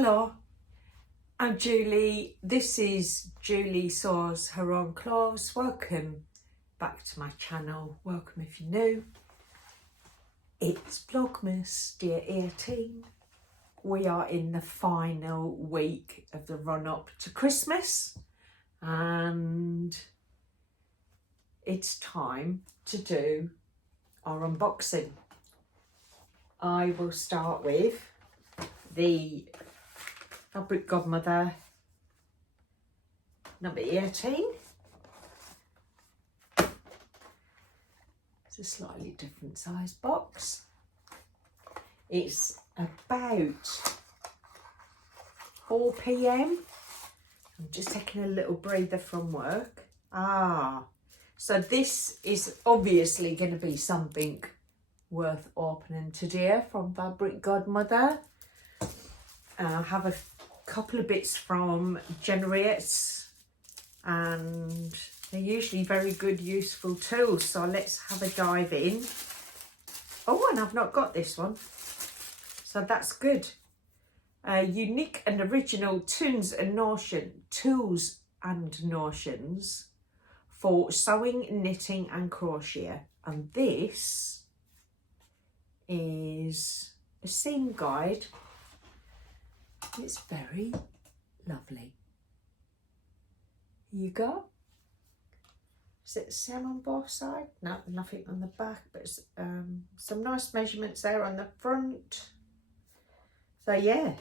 Hello, I'm Julie. This is Julie Saws Her Own Clothes. Welcome back to my channel. Welcome if you're new. It's Vlogmas, day 18. We are in the final week of the run up to Christmas and it's time to do our unboxing. I will start with the Fabric Godmother number 18. It's a slightly different size box. It's about 4 p.m. I'm just taking a little breather from work. So this is obviously going to be something worth opening today from Fabric Godmother. I have a couple of bits from Generates and they're usually very good, useful tools. So let's have a dive in. Oh, and I've not got this one. So that's good. Unique and original tools and notions for sewing, knitting and crochet. And this is a seam guide. It's very lovely. Here you go. Is it the same on both sides? No, nothing on the back, but some nice measurements there on the front. So yeah.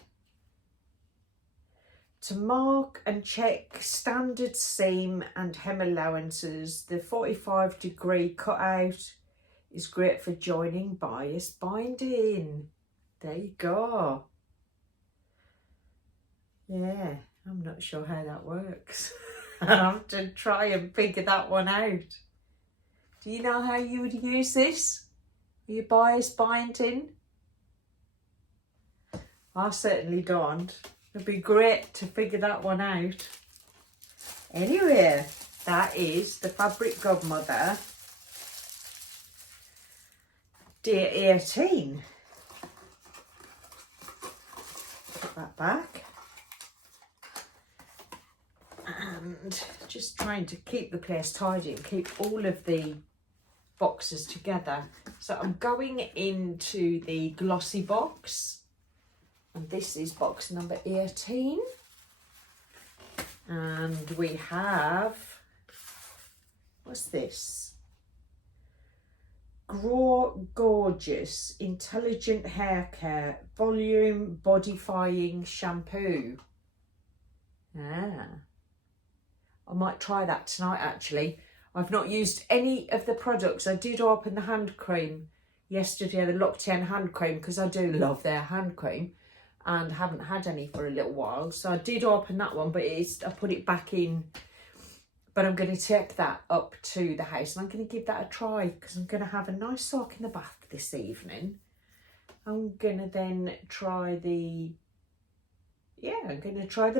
To mark and check standard seam and hem allowances, the 45-degree cutout is great for joining bias binding. There you go. Yeah, I'm not sure how that works. I have to try and figure that one out. Do you know how you would use this? Are you bias binding? I certainly don't. It'd be great to figure that one out. Anyway, that is the Fabric Godmother day 18. Put that back. And just trying to keep the place tidy and keep all of the boxes together. So I'm going into the Glossy box, and this is box number 18. And we have, what's this? Gorgeous Intelligent Hair Care Volume Bodifying Shampoo. I might try that tonight actually. I've not used any of the products. I did open the hand cream yesterday, the L'Occitane hand cream, because I do love their hand cream and haven't had any for a little while. So I did open that one, but I put it back in. But I'm going to take that up to the house and I'm going to give that a try because I'm going to have a nice soak in the bath this evening. I'm going to then try the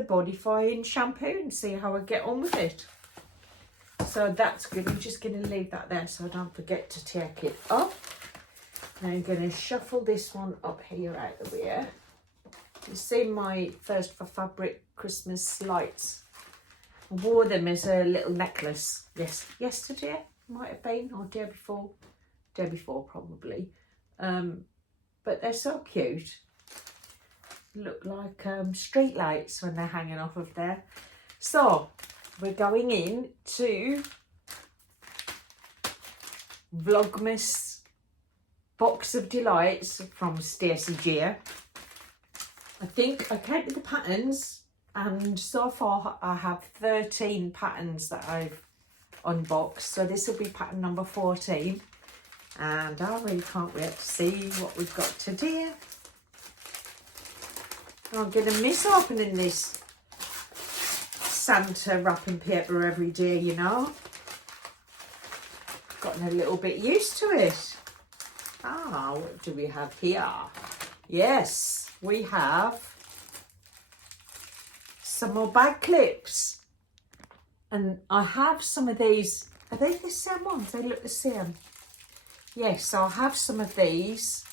bodifying shampoo and see how I get on with it. So that's good. I'm just going to leave that there so I don't forget to take it up. Now I'm going to shuffle this one up here out the way. You've seen my First for Fabric Christmas lights. I wore them as a little necklace yesterday, might have been, or day before probably. But they're so cute. Look like street lights when they're hanging off of there. So we're going in to Vlogmas Box of Delights from Stacey G. I think I counted the patterns and so far I have 13 patterns that I've unboxed. So this will be pattern number 14 and I really can't wait to see what we've got today. I'm going to miss opening this Santa wrapping paper every day, you know. Gotten a little bit used to it. What do we have here? Yes, we have some more bag clips. And I have some of these. Are they the same ones? They look the same. Yes, so I'll have some of these.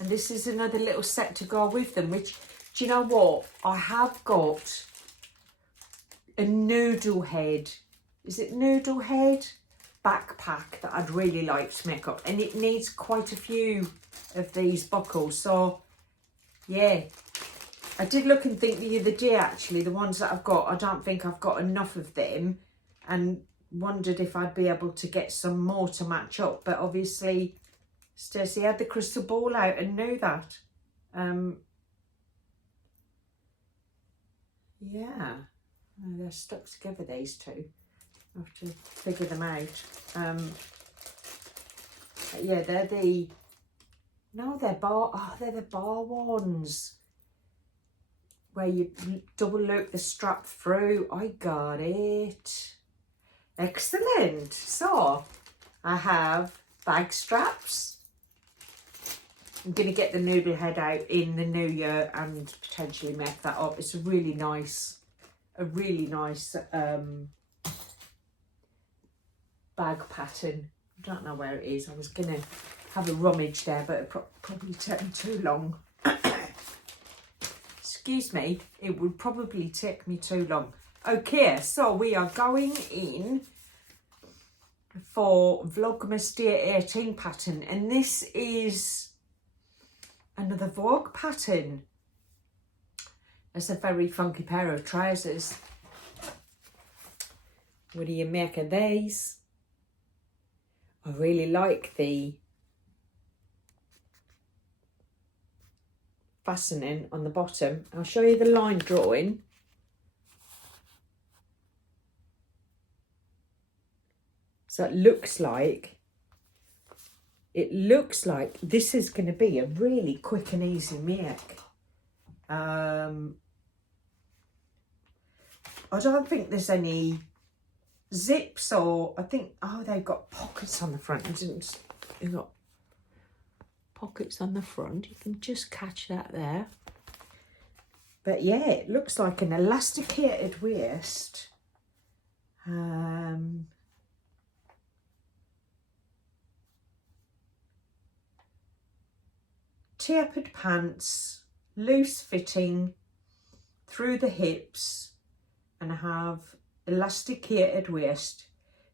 And this is another little set to go with them, which Do you know what? I have got a noodle head. Is it noodle head? Backpack that I'd really like to make up. And it needs quite a few of these buckles. So, yeah. I did look and think the other day, actually, the ones that I've got, I don't think I've got enough of them. And wondered if I'd be able to get some more to match up. But obviously, Stacey had the crystal ball out and knew that. Yeah. Oh, they're stuck together, these two. I have to figure them out. Yeah, they're the... No, they're bar... Oh, they're the bar ones. Where you double loop the strap through. I got it. Excellent. So, I have bag straps. I'm going to get the noodle head out in the new year and potentially make that up. It's a really nice bag pattern. I don't know where it is. I was going to have a rummage there, but it probably take me too long. Excuse me, it would probably take me too long. Okay, so we are going in for Vlogmas Day 18 pattern, and this is another Vogue pattern. It's a very funky pair of trousers. What do you make of these? I really like the fastening on the bottom. I'll show you the line drawing. So it looks like this is going to be a really quick and easy make. I don't think there's any zips, or I think, oh, they've got pockets on the front. They've got pockets on the front. You can just catch that there. But yeah, it looks like an elasticated waist. Tapered pants, loose fitting through the hips, and I have elasticated waist,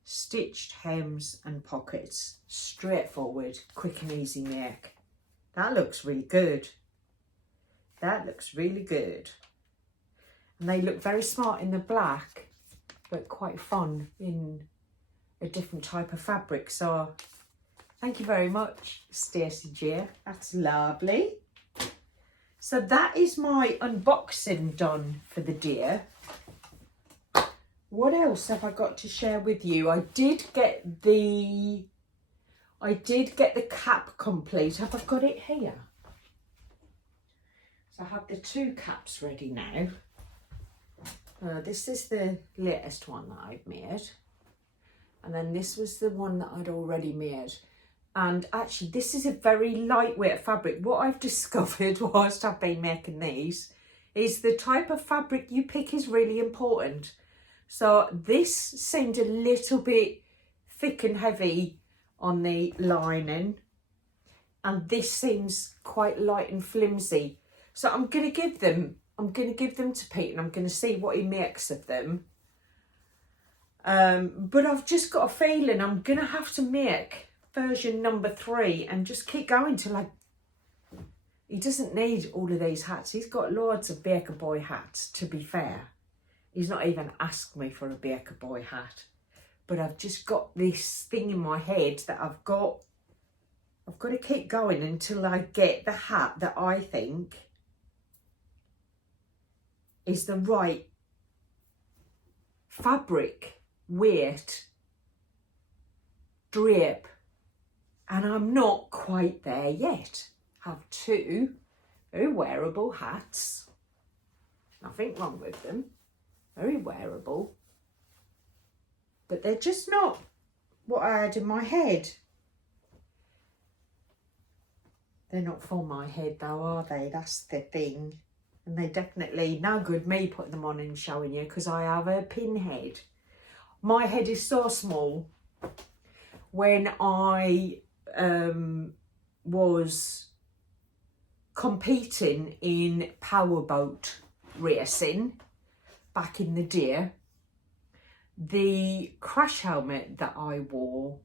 stitched hems and pockets. Straightforward, quick and easy make. That looks really good. That looks really good. And they look very smart in the black, but quite fun in a different type of fabric. So thank you very much, Stacey J. That's lovely. So that is my unboxing done for the day. What else have I got to share with you? I did get the cap complete. Have I got it here? So I have the two caps ready now. This is the latest one that I've made. And then this was the one that I'd already made. And actually, this is a very lightweight fabric. What I've discovered whilst I've been making these is the type of fabric you pick is really important. So this seemed a little bit thick and heavy on the lining, and this seems quite light and flimsy. So I'm going to give them to Pete, and I'm going to see what he makes of them. But I've just got a feeling I'm going to have to make version number 3 and just keep going till he doesn't need all of these hats. He's got loads of Baker Boy hats, to be fair. He's not even asked me for a Baker Boy hat. But I've just got this thing in my head that I've got to keep going until I get the hat that I think is the right fabric, weight, drape. And I'm not quite there yet. I have 2 very wearable hats. Nothing wrong with them. Very wearable. But they're just not what I had in my head. They're not for my head though, are they? That's the thing. And they definitely, no good me putting them on and showing you, because I have a pinhead. My head is so small. When I was competing in powerboat racing back in the day, the crash helmet that I wore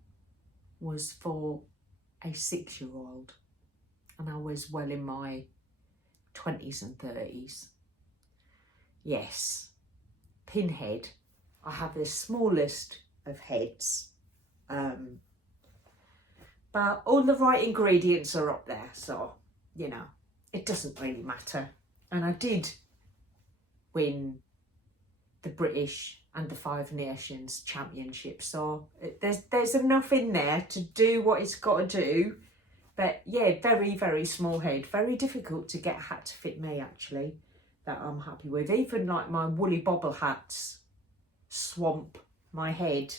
was for a 6-year-old, and I was well in my 20s and 30s. Yes, pinhead. I have the smallest of heads, but all the right ingredients are up there, so you know, it doesn't really matter. And I did win the British and the Five Nations Championship, so there's enough in there to do what it's got to do. But yeah, very, very small head, very difficult to get a hat to fit me actually, that I'm happy with. Even like my woolly bobble hats swamp my head.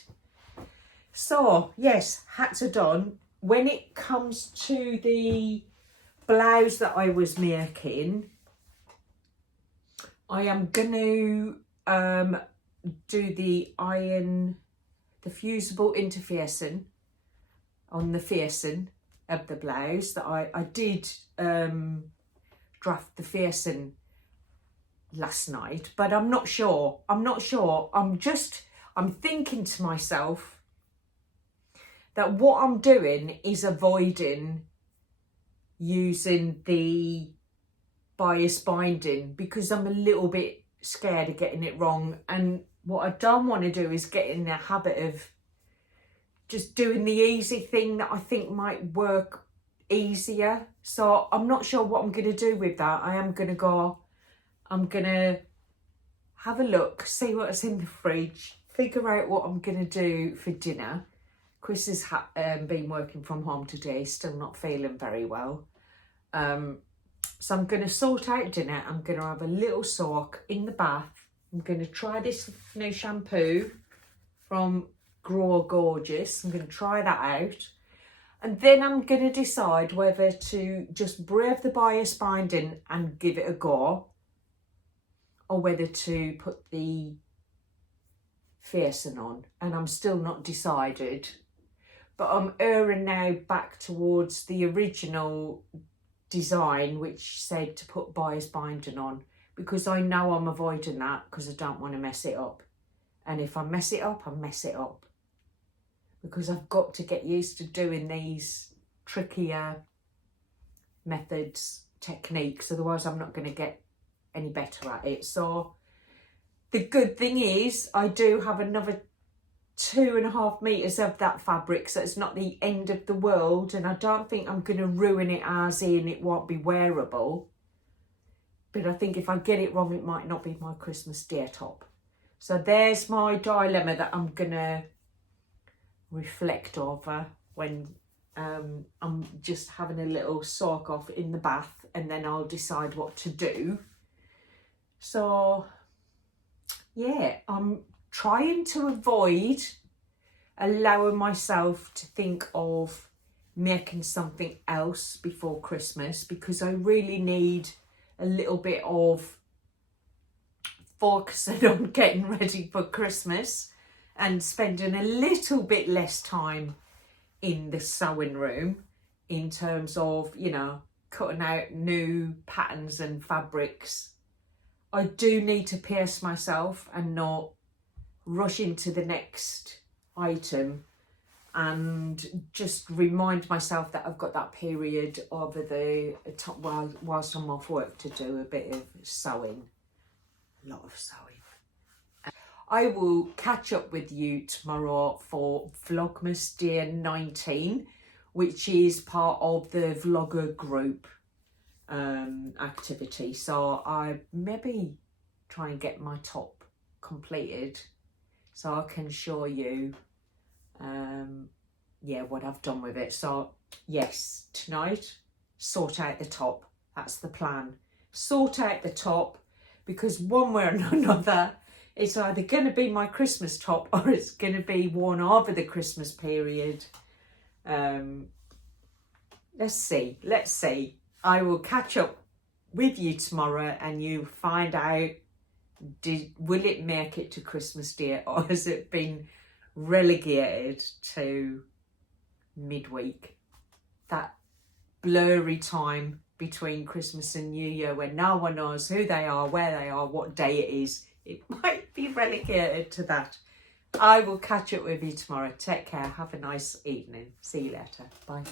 So yes, hats are done. When it comes to the blouse that I was making, I am going to do the fusible interfacing on the facing of the blouse. That I did draft the facing last night, but I'm not sure. I'm thinking to myself that what I'm doing is avoiding using the bias binding because I'm a little bit scared of getting it wrong. And what I don't want to do is get in the habit of just doing the easy thing that I think might work easier. So I'm not sure what I'm going to do with that. I'm going to have a look, see what's in the fridge, figure out what I'm going to do for dinner. Chris has been working from home today, still not feeling very well. So I'm going to sort out dinner. I'm going to have a little soak in the bath. I'm going to try this new shampoo from Grow Gorgeous. I'm going to try that out. And then I'm going to decide whether to just brave the bias binding and give it a go, or whether to put the facing on. And I'm still not decided. But I'm erring now back towards the original design, which said to put bias binding on, because I know I'm avoiding that because I don't want to mess it up. And if I mess it up, I mess it up. Because I've got to get used to doing these trickier methods, techniques, otherwise I'm not going to get any better at it. So the good thing is I do have another 2.5 meters of that fabric, so it's not the end of the world, and I don't think I'm going to ruin it as in it won't be wearable. But I think if I get it wrong, it might not be my Christmas Day top. So there's my dilemma that I'm going to reflect over when I'm just having a little soak off in the bath, and then I'll decide what to do. So yeah, I'm trying to avoid allowing myself to think of making something else before Christmas, because I really need a little bit of focusing on getting ready for Christmas and spending a little bit less time in the sewing room in terms of, you know, cutting out new patterns and fabrics. I do need to pace myself and not rush into the next item, and just remind myself that I've got that period over the top whilst I'm off work to do a bit of sewing, a lot of sewing. I will catch up with you tomorrow for Vlogmas Day 19, which is part of the vlogger group activity. So I maybe try and get my top completed so I can show you yeah, what I've done with it. So yes, tonight sort out the top. That's the plan. Sort out the top, because one way or another it's either going to be my Christmas top or it's going to be worn over the Christmas period. Let's see. I will catch up with you tomorrow and you find out, will it make it to Christmas Day, or has it been relegated to midweek? That blurry time between Christmas and New Year when no one knows who they are, where they are, what day it is. It might be relegated to that. I will catch up with you tomorrow. Take care. Have a nice evening. See you later. Bye.